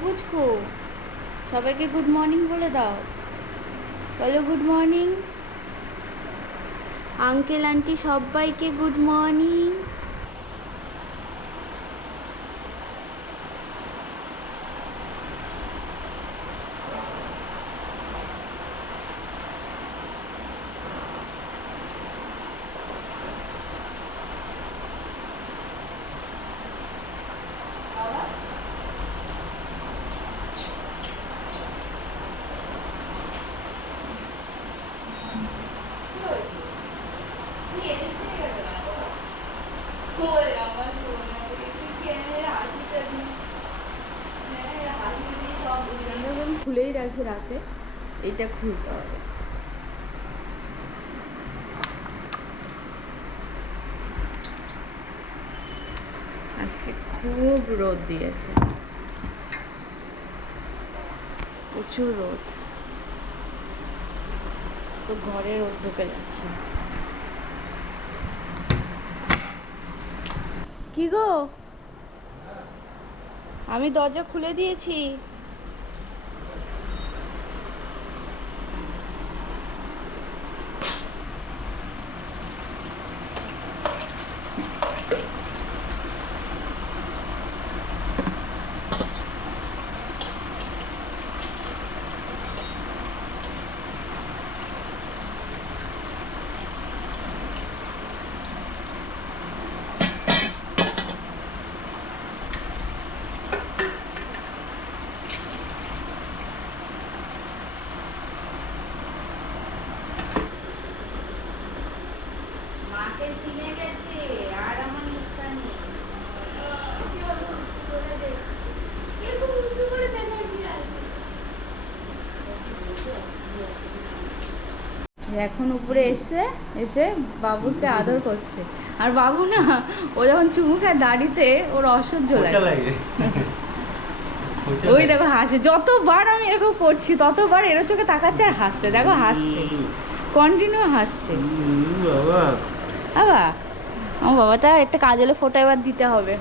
পুচকু সবাইকে good morning বলে দাও। বলো গুড মর্নিং আঙ্কেল আন্টি সবাইকে গুড মর্নিং খুলেই রাখি রাতে, এটা খুলতে হবে। আজকে খুব রোদ দিয়েছে। প্রচুর রোদ। তো ঘরে রোদ ঢুকে যাচ্ছে। কি গো? আমি দরজা খুলে দিয়েছি মাকে চিনে গেছে আর আমার নিস্তা নেই এখন উপরে এসে এসে বাবুকে আদর করছে। আর বাবু না ও যখন চুমু খায় দাড়িতে ওর অসহ্য লাগে। ওই দেখো হাসে যতবার আমি এরকম করছি ততবার এর চোখে তাকাচ্ছে আর হাসছে। দেখো হাসছে। কন্টিনিউ হাসছে। বাবা। বাবা আমার বাবাটা একটা কাজলে ফোটো এবার দিতে হবে।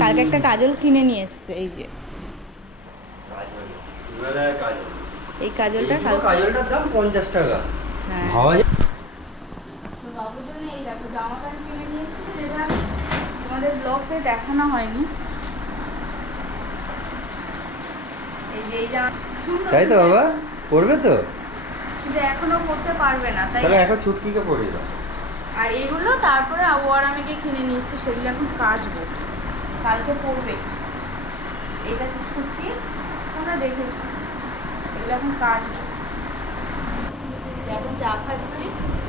কালকে একটা কাজল কিনে নিয়ে এসছে এই যে। এই কাজলটা কাজলটার দাম পঞ্চাশ টাকা। ভাবা যায় তো বাবুর জন্য এই দেখো জামাটা আমি কিনে নিয়ে তোমাদের ব্লগে দেখানো হয়নি। তাই তো বাবা? পড়বে তো? এখনও পড়তে পারবে না তাই তাহলে এখন ছুটকিকে পড়িয়ে দাও। আর এগুলো তারপরে ও আর আমি গিয়ে কিনে নিয়ে এসেছি সেগুলো এখন কাচবো। কালকে পড়বে এটা তো ছুটি তোমরা দেখেছ। এগুলো এখন কাচবো। এখন চা খাচ্ছি।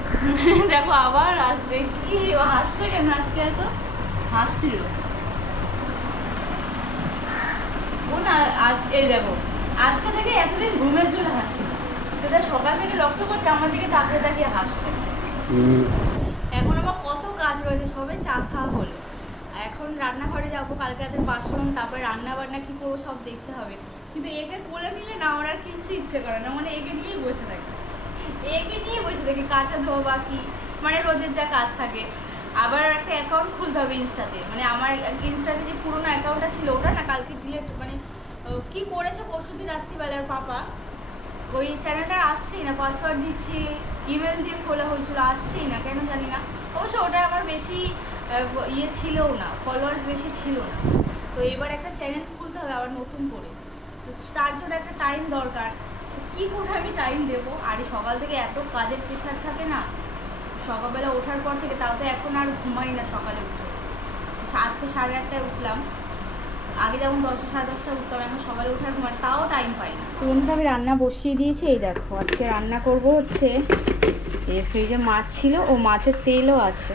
দেখো আবার আসছে। কি হাসছে কেন আজকে এত? হাসছিল। ও না আজ এই দেখো আজকে থেকে এতদিন ঘুমের জন্য হাসছিল সেটা সকাল থেকে লক্ষ্য করছে আমার দিকে তাকিয়ে তাকিয়ে হাসছে। এখন আমার কত কাজ রয়েছে সবে চা খাওয়া হলো। এখন রান্নাঘরে যাব কালকে রাতের বাসন তারপরে রান্না বান্না কি করব সব দেখতে হবে। কিন্তু একে কোলে নিলে না আমার আর কিচ্ছু ইচ্ছে করে না। মানে একে নিয়েই বসে থাকি। একে নিয়ে বসে থাকি কাঁচা ধোয়া বাকি মানে রোদের যা কাজ থাকে। আবার একটা অ্যাকাউন্ট খুলতে হবে ইনস্টাতে। মানে আমার ইনস্টাতে যে পুরোনো অ্যাকাউন্টটা ছিল, ওটা না কালকে ডিলেট মানে কি করেছে পরশু দিন রাত্রিবেলার পাপা? ওই চ্যানেলটা আসছেই না পাসওয়ার্ড দিচ্ছি ইমেল দিয়ে খোলা হয়েছিল, আসছেই না, কেন জানি না। অবশ্য ওটা আমার বেশি ইয়ে ছিলও না ফলোয়ার্স বেশি ছিল না। তো এবার একটা চ্যানেল খুলতে হবে আবার নতুন করে। তো তার জন্য একটা টাইম দরকার। কী করে আমি টাইম দেবো? আর সকাল থেকে এত কাজের প্রেশার থাকে না। সকালবেলা ওঠার পর থেকে তাও তো এখন আর ঘুমাই না সকালে উঠে। আজকে সাড়ে আটটায় উঠলাম। আগে যেমন দশটা, সাড়ে দশটা উঠতাম, এখন সকালে উঠার ঘুমাই, তাও টাইম পাই না। তুনকে আমি রান্না বসিয়ে দিয়েছি, এই দেখো, আজকে রান্না করব হচ্ছে এই ফ্রিজে মাছ ছিল, ও মাছের তেলও আছে।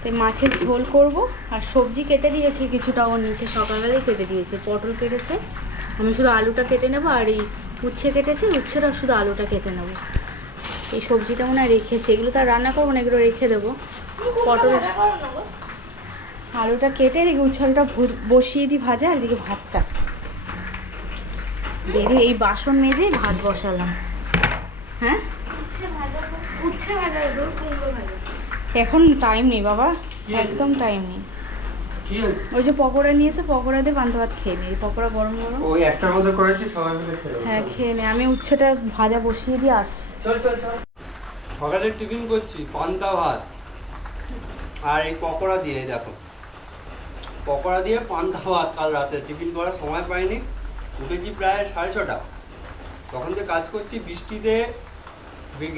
তো মাছের ঝোল করব, আর সবজি কেটে দিয়েছি, কিছুটা ওর নিচে সকালবেলায় কেটে দিয়েছে, পটল কেটেছে। আমি শুধু আলুটা কেটে নেব আর এই উচ্ছে কেটেছে উচ্ছেটা শুধু আলুটা কেটে নেব। এই সবজিটা মনে হয় রেখেছে এগুলো তো আর রান্না করব না এগুলো রেখে দেবো। পটল আলুটা কেটে এদিকে উচ্ছালটা বসিয়ে দিই ভাজা আর এদিকে ভাতটা। দেখি এই বাসন মেজে ভাত বসালাম। হ্যাঁ? এখন টাইম নেই বাবা একদম টাইম নেই। ওই যে পকোড়া নিয়েছে পকোড়া দিয়ে পান্তা ভাত খেয়ে নিই পকোড়া গরম গরম। ওই একটার মধ্যে করেছি সবাই মিলে খেয়ে হ্যাঁ খেয়ে নে। আমি উচ্ছেটা ভাজা বসিয়ে দিয়ে আসছি। চল চল চল। সকালে টিফিন করছি পান্তা ভাত। আর এই পকোড়া দিয়ে দেখো। পকোড়া দিয়ে পান্তা ভাত কাল রাতে। টিফিন করার সময় পাইনি। উঠেছি প্রায় সাড়ে ছটা। তখন থেকে কাজ করছি বৃষ্টিতে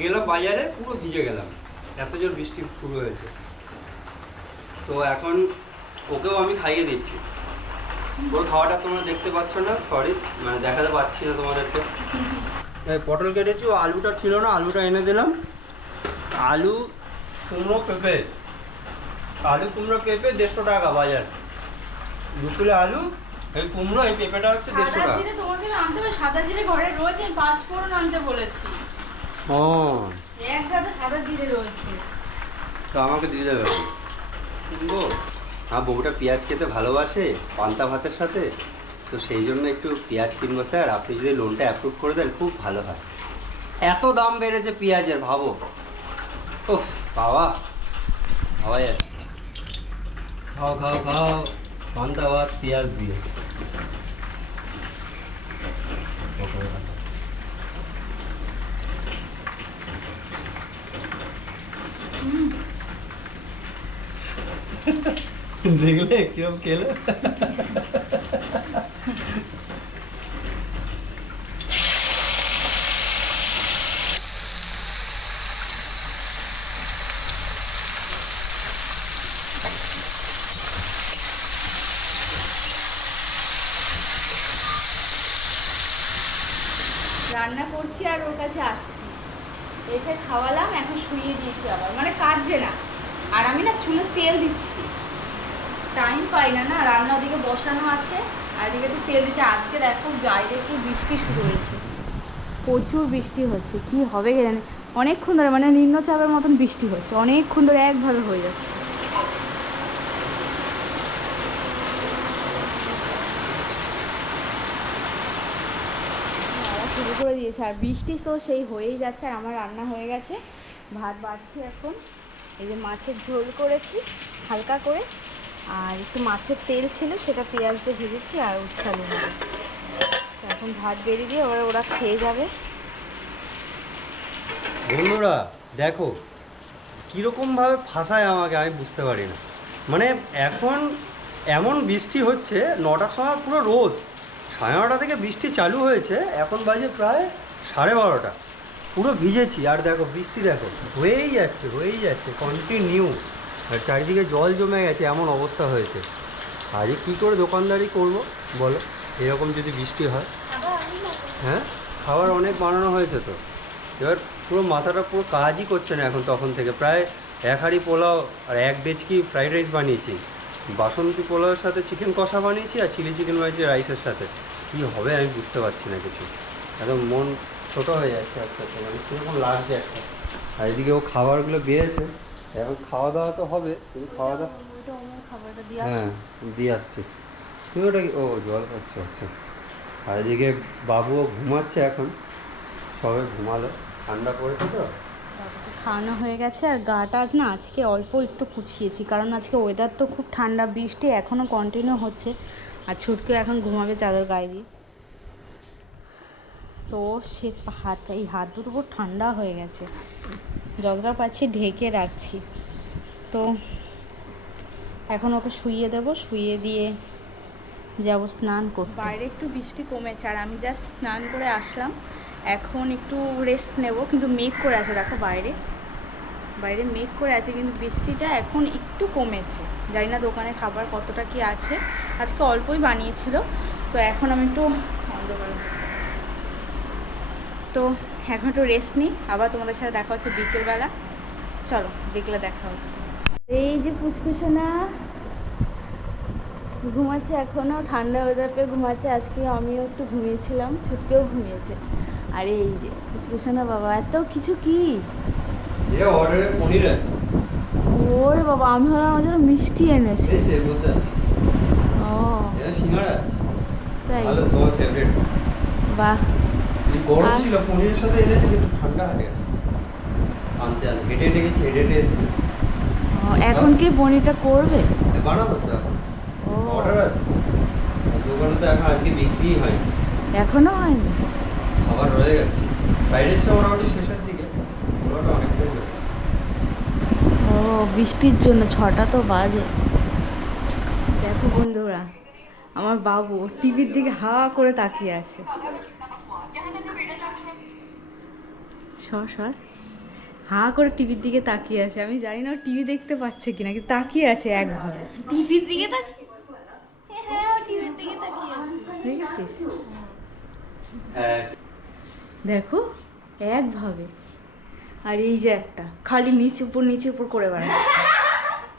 গেলাম বাজারে পুরো ভিজে গেলাম। এত জোর বৃষ্টি শুরু হয়েছে। তো এখন ওকেও আমি খাইয়ে দিচ্ছি। ওর খাওয়াটা তোমরা দেখতে পাচ্ছ না সরি মানে দেখাতে পাচ্ছি না তোমাদেরকে। পটল কেটেছি ও আলুটা ছিল না আলুটা এনে দিলাম। আলু কুমড়ো পেঁপে আলু কুমড়ো পেঁপে দেড়শো টাকা বাজার। দু কিলো আলু এই কুমড়ো এই পেঁপেটা হচ্ছে দেড়শো টাকা। জিরে তোমাকে আনতে হবে সাদা জিরে ঘরে রয়েছে পাঁচ ফোড়ন আনতে বলেছি। ও। এক গাদা সাদা জিরে রয়েছে। তো আমাকে দিয়ে দেবে। আমার বউটা পেঁয়াজ খেতে ভালোবাসে, পান্তা ভাতের সাথে? তো সেই জন্য একটু পেঁয়াজ কিনবো স্যার, আপনি যদি লোনটা অ্যাপ্রুভ করে দেন, খুব ভালো হয়। এত দাম বেড়েছে পেঁয়াজের, ভাবো। ওফ বাবা। যাচ্ছে। খাও খাও খাও। পান্তা ভাত, পেঁয়াজ দিয়ে। দেখলে কিরম রান্না করছি আর ওর কাছে আসছি। এসে খাওয়ালাম, এখন শুইয়ে দিয়েছি আবার। মানে কাটছে না। আর আমি না চুলে তেল দিচ্ছি। টাইম পাই না না? রান্না ওদিকে বসানো আছে, আর এদিকে তো তেল দিচ্ছে। আজকে দেখো বাইরে একটু বৃষ্টি শুরু হয়েছে। প্রচুর বৃষ্টি হচ্ছে, কি হবে কে জানে? অনেকক্ষণ ধরে মানে নিম্নচাপের মতন বৃষ্টি হচ্ছে, অনেকক্ষণ ধরে একভাবে হয়ে যাচ্ছে। খাওয়া শুরু করে দিয়েছে। আর বৃষ্টি তো সেই হয়েই যাচ্ছে, আর আমার রান্না হয়ে গেছে। ভাত বাড়ছি এখন। এই যে মাছের ঝোল করেছি, হালকা করে। আর একটু মাছের তেল ছিল, সেটা পেঁয়াজ দিয়ে ভেজেছি আর উচ্ছে এখন ভাত বেরিয়ে দিয়ে ওরা ওরা খেয়ে যাবে। বন্ধুরা, দেখো, কীরকমভাবে ফাঁসায় আমাকে, আমি বুঝতে পারি না। মানে এখন এমন বৃষ্টি হচ্ছে, নটার সময় পুরো রোদ। সাড়ে নটা থেকে বৃষ্টি চালু হয়েছে, এখন বাজে প্রায় সাড়ে বারোটা। পুরো ভিজেছি, আর দেখো, বৃষ্টি দেখো, হয়েই যাচ্ছে হয়েই যাচ্ছে কন্টিনিউ আর চারিদিকে জল জমে গেছে, এমন অবস্থা হয়েছে। আজকে কী করে দোকানদারি করব? বলো, এরকম যদি বৃষ্টি হয়। হ্যাঁ? খাবার অনেক বানানো হয়েছে তো। এবার পুরো মাথাটা পুরো কাজই করছে না এখন তখন থেকে। প্রায় এক হাঁড়ি পোলাও আর এক ডেচকি ফ্রাইড রাইস বানিয়েছি। বাসন্তী পোলাওয়ের সাথে চিকেন কষা বানিয়েছি আর চিলি চিকেন বানিয়েছি রাইসের সাথে। কী হবে আমি বুঝতে পারছি না কিছু। একদম মন ছোটো হয়ে যাচ্ছে আস্তে আস্তে মানে কীরকম লাগছে একটা। আর এদিকে ও খাবারগুলো বেড়েছে এখন খাওয়া দাওয়া তো হবে কিন্তু খাওয়া দাওয়া খাবারটা দিয়ে হ্যাঁ দিয়ে আসছি। তুমি ওটা ও জল খাচ্ছ আচ্ছা। আর এদিকে বাবুও ঘুমাচ্ছে এখন সবে ঘুমালো ঠান্ডা পড়েছে তো। খাওয়ানো হয়ে গেছে আর গাটা আজ না আজকে অল্প একটু কুচিয়েছি কারণ আজকে ওয়েদার তো খুব ঠান্ডা বৃষ্টি এখনও কন্টিনিউ হচ্ছে আর ছুটকে এখন ঘুমাবে চাদর গায়ে দিয়ে। তো সে হাত এই হাত দুটো খুব ঠান্ডা হয়ে গেছে। যতটা পাচ্ছি ঢেকে রাখছি। তো এখন ওকে শুইয়ে দেব, শুইয়ে দিয়ে যাব স্নান করতে। বাইরে একটু বৃষ্টি কমেছে আর আমি জাস্ট স্নান করে আসলাম। এখন একটু রেস্ট নেব, কিন্তু মেঘ করে আছে, দেখো বাইরে। বাইরে মেঘ করে আছে, কিন্তু বৃষ্টিটা এখন একটু কমেছে। জানি না দোকানে খাবার কতটা কি আছে। আজকে অল্পই বানিয়েছিল, তো এখন আমি একটু অন্ধকার। তো এখন একটু রেস্ট নিই আবার তোমাদের সাথে দেখা হচ্ছে বিকেলবেলা। চলো বিকেলে দেখা হচ্ছে। এই যে পুচকুসোনা ঘুমাচ্ছে এখনও ঠান্ডা ওয়েদার পেয়ে ঘুমাচ্ছে আজকে আমিও একটু ঘুমিয়েছিলাম ছুটকেও ঘুমিয়েছে। আর এই যে পুচকুসোনা বাবা এত কিছু কি? এ অর্ডারে পনির আছে। ওরে বাবা আমি ভাবলাম আমার জন্য মিষ্টি এনেছে। ও। তাই? বাহ। গরম ছিল পনিরের সাথে এনেছি কিন্তু ঠান্ডা হয়ে গেছে। আনতে আনতে হেঁটে হেঁটে গেছি হেঁটে হেঁটে এসেছি। এখন কি পনিরটা করবে? বানাবো তো এখন। অর্ডার আছে। দোকানে তো এখন আজকে বিক্রিই হয়নি। এখনও হয়নি? খাবার রয়ে গেছে। বাইরে মোটামুটি শেষের দিকে। ওটা অনেকটাই রয়েছে। ও বৃষ্টির জন্য ছটা তো বাজে। দেখো বন্ধুরা আমার বাবু টিভির দিকে হা করে তাকিয়ে আছে। সর সর হা করে টিভির দিকে তাকিয়ে আছে। আমি জানি না টিভি দেখতে পাচ্ছে কিনা কিন্তু তাকিয়ে আছে একভাবে টিভির দিকে তাকিয়ে হ্যাঁ টিভির দিকে তাকিয়ে আছে। দেখেছিস? হ্যাঁ। দেখো একভাবে আর এই যে একটা খালি নিচে উপর নিচে উপর করে বেড়াচ্ছে।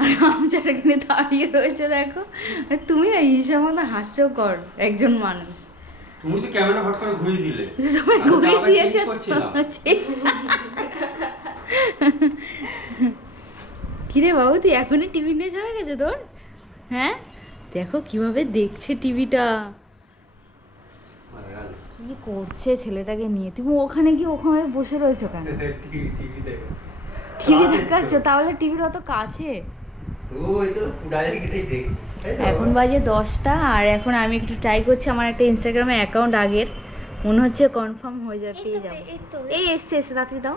আর আমচাটা কিনে দাঁড়িয়ে রয়েছে দেখো। আর তুমি এই হিসাব মতো হাস্যকর একজন মানুষ। তুমি তো ক্যামেরা হট করে ঘুরিয়ে দিলে। তুমি ঘুরিয়ে দিয়েছে কিরে বাবু তুই এখনই টিভি নিয়ে হয়ে গেছে তোর? হ্যাঁ? দেখো কীভাবে দেখছে টিভিটা। কি করছে ছেলেটাকে নিয়ে? তুমি ওখানে কি ওখানে বসে রয়েছো কেন? টিভি দেখাচ্ছ? তাহলে টিভির অত কাছে। এখন বাজে দশটা আর এখন আমি একটু ট্রাই করছি আমার একটা ইনস্টাগ্রামে অ্যাকাউন্ট আগের মনে হচ্ছে কনফার্ম হয়ে যাবে পেয়ে যাব। এই এসছে এসে তাড়াতাড়ি দাও।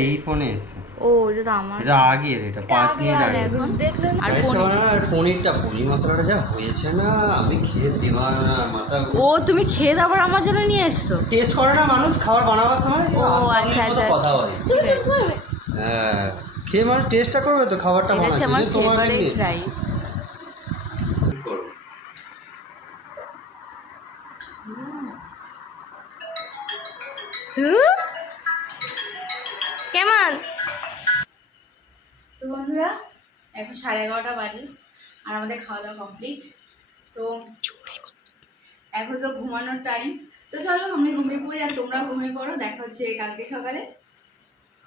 এই ফোনে এসছে। ও এটা তো আমার। এটা আগের এটা পাঁচ মিনিট আগে এখন? দেখলে আর পনির। পনিরটা পনির মশলাটা যা হয়েছে না আমি খেয়ে দেওয়া না মাথা ও তুমি খেয়ে আমার জন্য নিয়ে এসছো? টেস্ট করে না মানুষ খাবার বানাবার সময় ও, আচ্ছা, আচ্ছা, কথা বলে তুমি চুপ করবে? হ্যাঁ। খেয়ে মানুষ টেস্টটা করবে তো খাবারটা হচ্ছে বানাচ্ছে আমার ফেভারিট। রাইস কেমন? তো বন্ধুরা এখন সাড়ে এগারোটা বাজে আর আমাদের খাওয়া দাওয়া কমপ্লিট তো এখন তো ঘুমানোর টাইম তো চলো আমি ঘুমিয়ে পড়ি আর তোমরা ঘুমিয়ে পড়ো। দেখা হচ্ছে কালকে সকালে।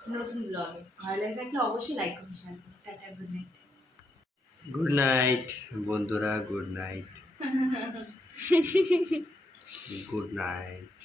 নতুন ব্লগে ভালো লাগে থাকলে অবশ্যই লাইক করুন শেয়ার করুন tata good night good night বন্ধুরা গুড নাইট গুড নাইট